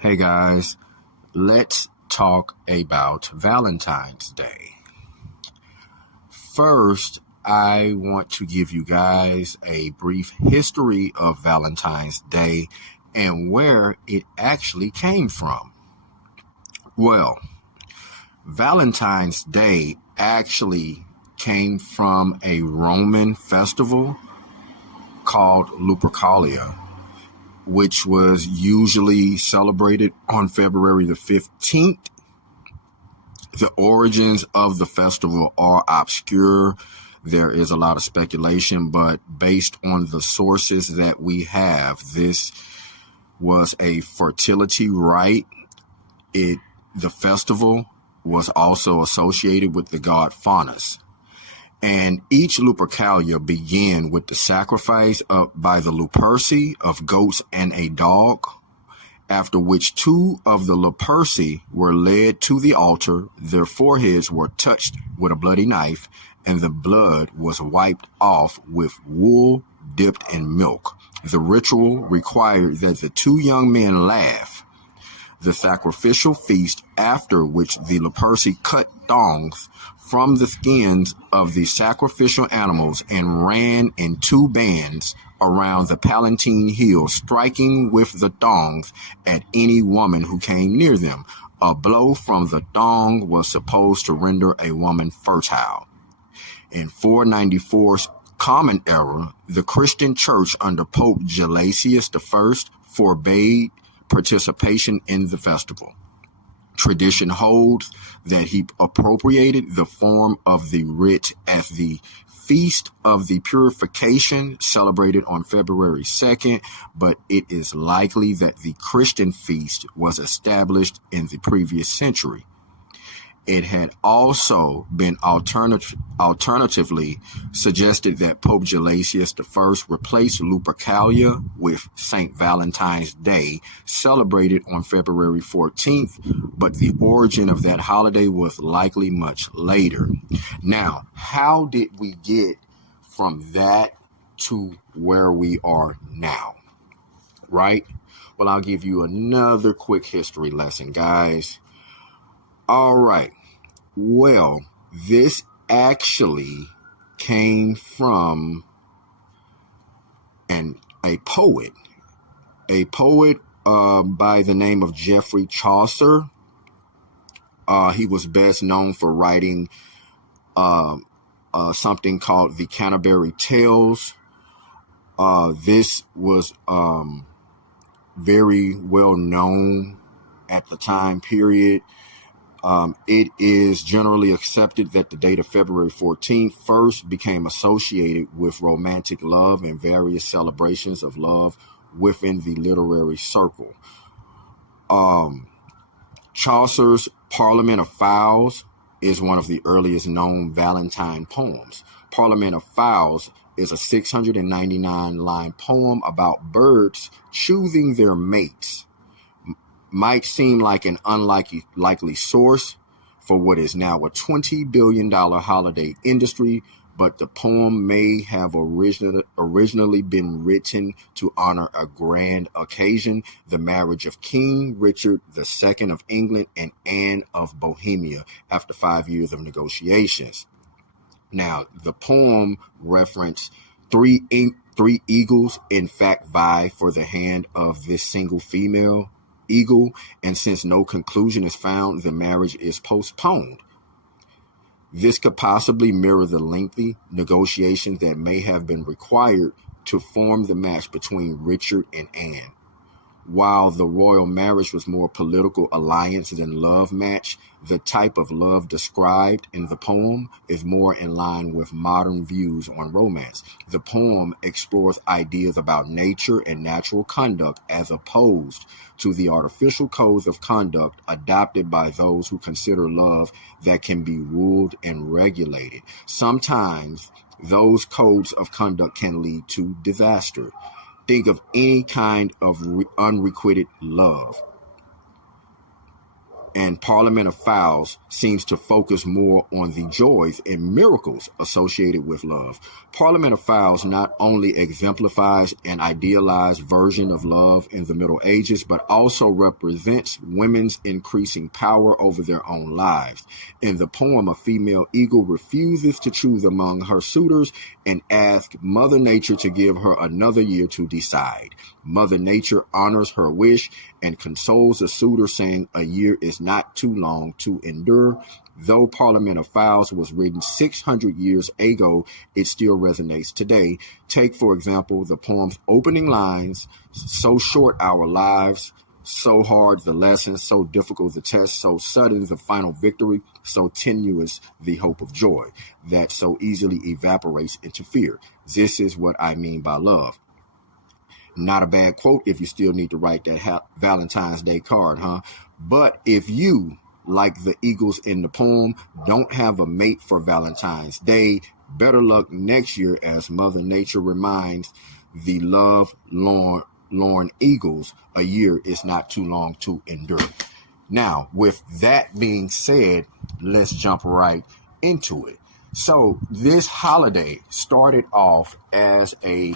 Hey guys, let's talk about Valentine's Day. First, I want to give you guys a brief history of Valentine's Day and where it actually came from. Well, Valentine's Day actually came from a Roman festival called Lupercalia, which was usually celebrated on February the 15th. The origins of the festival are obscure. There is a lot of speculation, but based on the sources that we have, this was a fertility rite. The festival was also associated with the god Faunus. And each Lupercalia began with the sacrifice by the Luperci of goats and a dog, after which two of the Luperci were led to the altar, their foreheads were touched with a bloody knife, and the blood was wiped off with wool dipped in milk. The ritual required that the two young men laugh. The sacrificial feast, after which the Luperci cut thongs from the skins of the sacrificial animals and ran in two bands around the Palatine Hill, striking with the thongs at any woman who came near them. A blow from the thong was supposed to render a woman fertile. In 494's Common Era, the Christian Church under Pope Gelasius I forbade participation in the festival. Tradition holds that he appropriated the form of the rite at the Feast of the Purification, celebrated on February 2nd, but it is likely that the Christian feast was established in the previous century. It had also been alternatively suggested that Pope Gelasius I replaced Lupercalia with St. Valentine's Day, celebrated on February 14th, but the origin of that holiday was likely much later. Now, how did we get from that to where we are now? Right? Well, I'll give you another quick history lesson, guys. All right. Well, this actually came from a poet by the name of Geoffrey Chaucer. He was best known for writing something called the Canterbury Tales. This was very well known at the time period. It is generally accepted that the date of February 14th first became associated with romantic love and various celebrations of love within the literary circle. Chaucer's Parliament of Fowls is one of the earliest known Valentine poems. Parliament of Fowls is a 699-line poem about birds choosing their mates. Might seem like an unlikely source for what is now a $20 billion holiday industry, but the poem may have originally been written to honor a grand occasion, the marriage of King Richard II of England and Anne of Bohemia, after 5 years of negotiations. Now, the poem referenced three eagles, in fact, vie for the hand of this single female eagle, and since no conclusion is found, the marriage is postponed. This could possibly mirror the lengthy negotiations that may have been required to form the match between Richard and Anne. While the royal marriage was more political alliance than love match, the type of love described in the poem is more in line with modern views on romance. The poem explores ideas about nature and natural conduct as opposed to the artificial codes of conduct adopted by those who consider love that can be ruled and regulated. Sometimes those codes of conduct can lead to disaster. Think of any kind of unrequited love. And Parliament of Fowls seems to focus more on the joys and miracles associated with love. Parliament of Fowls not only exemplifies an idealized version of love in the Middle Ages, but also represents women's increasing power over their own lives. In the poem, a female eagle refuses to choose among her suitors and asks Mother Nature to give her another year to decide. Mother Nature honors her wish and consoles the suitor, saying a year is not too long to endure. Though Parliament of Fowls was written 600 years ago, it still resonates today. Take, for example, the poem's opening lines: so short our lives, so hard the lesson, so difficult the test, so sudden the final victory, so tenuous the hope of joy, that so easily evaporates into fear. This is what I mean by love. Not a bad quote if you still need to write that Valentine's Day card, huh? But if you, like the eagles in the poem, don't have a mate for Valentine's Day, better luck next year, as Mother Nature reminds the love-lorn eagles, a year is not too long to endure. Now, with that being said, let's jump right into it. So this holiday started off as a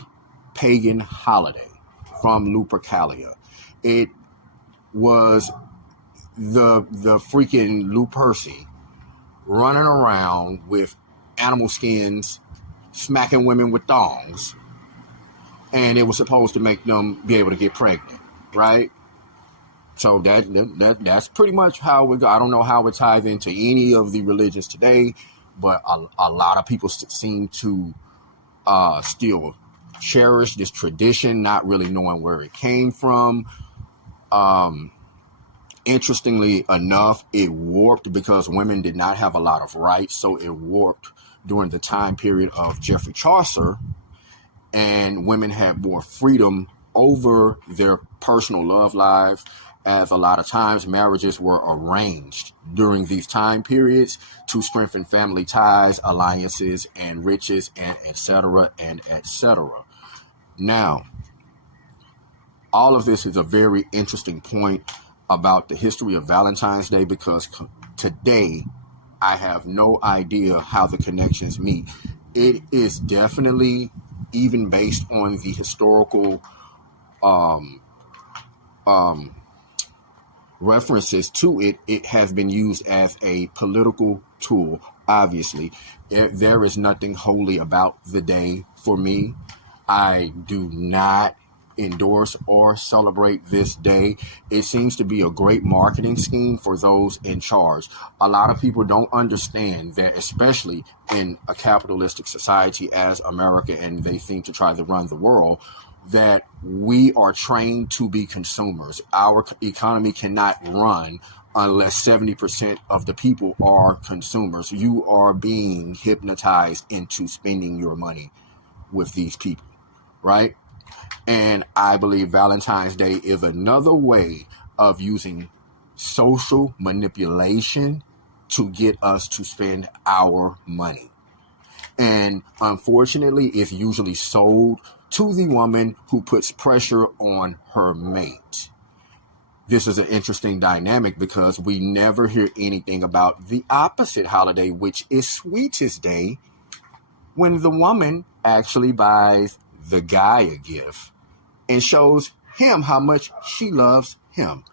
pagan holiday from Lupercalia. It was the freaking Luperci running around with animal skins, smacking women with thongs, and it was supposed to make them be able to get pregnant, right? So that's pretty much how we go. I don't know how it ties into any of the religions today, but a lot of people seem to still cherish this tradition, not really knowing where it came from. Interestingly enough, it warped because women did not have a lot of rights, so it warped during the time period of Geoffrey Chaucer, and women had more freedom over their personal love lives, as a lot of times marriages were arranged during these time periods to strengthen family ties, alliances, and riches, and etc. and etc. Now, all of this is a very interesting point about the history of Valentine's Day, because today I have no idea how the connections meet. It is definitely, even based on the historical references to it, it has been used as a political tool. Obviously, there is nothing holy about the day for me. I do not endorse or celebrate this day. It seems to be a great marketing scheme for those in charge. A lot of people don't understand that, especially in a capitalistic society as America, and they seem to try to run the world, that we are trained to be consumers. Our economy cannot run unless 70% of the people are consumers. You are being hypnotized into spending your money with these people, right? And I believe Valentine's Day is another way of using social manipulation to get us to spend our money. And unfortunately, it's usually sold to the woman who puts pressure on her mate. This is an interesting dynamic because we never hear anything about the opposite holiday, which is Sweetest Day, when the woman actually buys the guy a gift and shows him how much she loves him.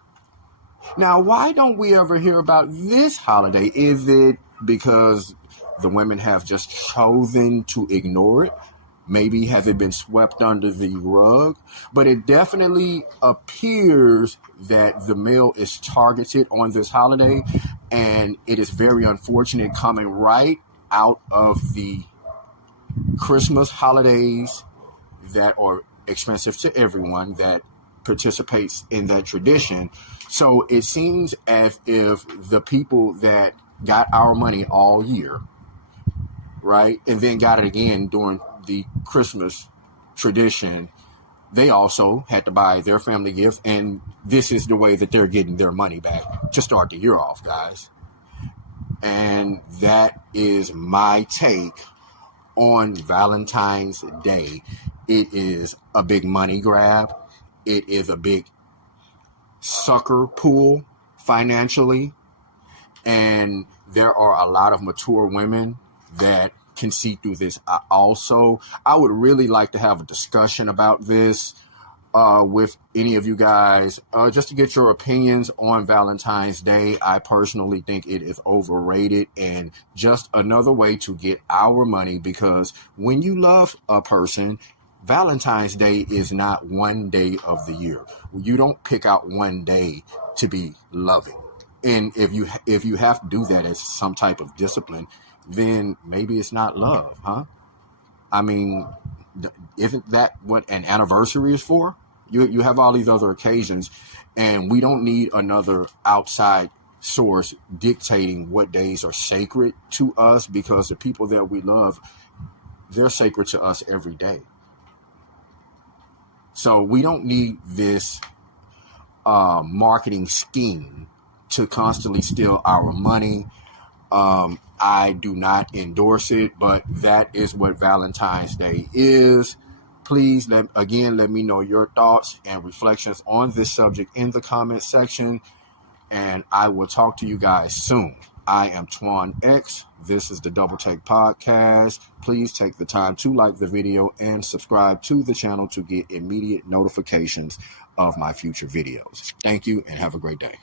Now, why don't we ever hear about this holiday? Is it because the women have just chosen to ignore it? Maybe has it been swept under the rug? But it definitely appears that the male is targeted on this holiday, and it is very unfortunate, coming right out of the Christmas holidays that are expensive to everyone that participates in that tradition. So it seems as if the people that got our money all year, right, and then got it again during the Christmas tradition, they also had to buy their family gift, and this is the way that they're getting their money back to start the year off, guys. And that is my take on Valentine's Day. It is a big money grab. It is a big sucker pool financially And there are a lot of mature women that can see through this. I would really like to have a discussion about this with any of you guys, just to get your opinions on Valentine's Day. I personally think it is overrated and just another way to get our money, because when you love a person, Valentine's Day is not one day of the year. You don't pick out one day to be loving. And if you have to do that as some type of discipline, then maybe it's not love, huh? I mean, isn't that what an anniversary is for? You have all these other occasions, and we don't need another outside source dictating what days are sacred to us, because the people that we love, they're sacred to us every day. So we don't need this marketing scheme to constantly steal our money. I do not endorse it, but that is what Valentine's Day is. Please, let me know your thoughts and reflections on this subject in the comment section, and I will talk to you guys soon. I am Twaun X. This is the Double Take Podcast. Please take the time to like the video and subscribe to the channel to get immediate notifications of my future videos. Thank you and have a great day.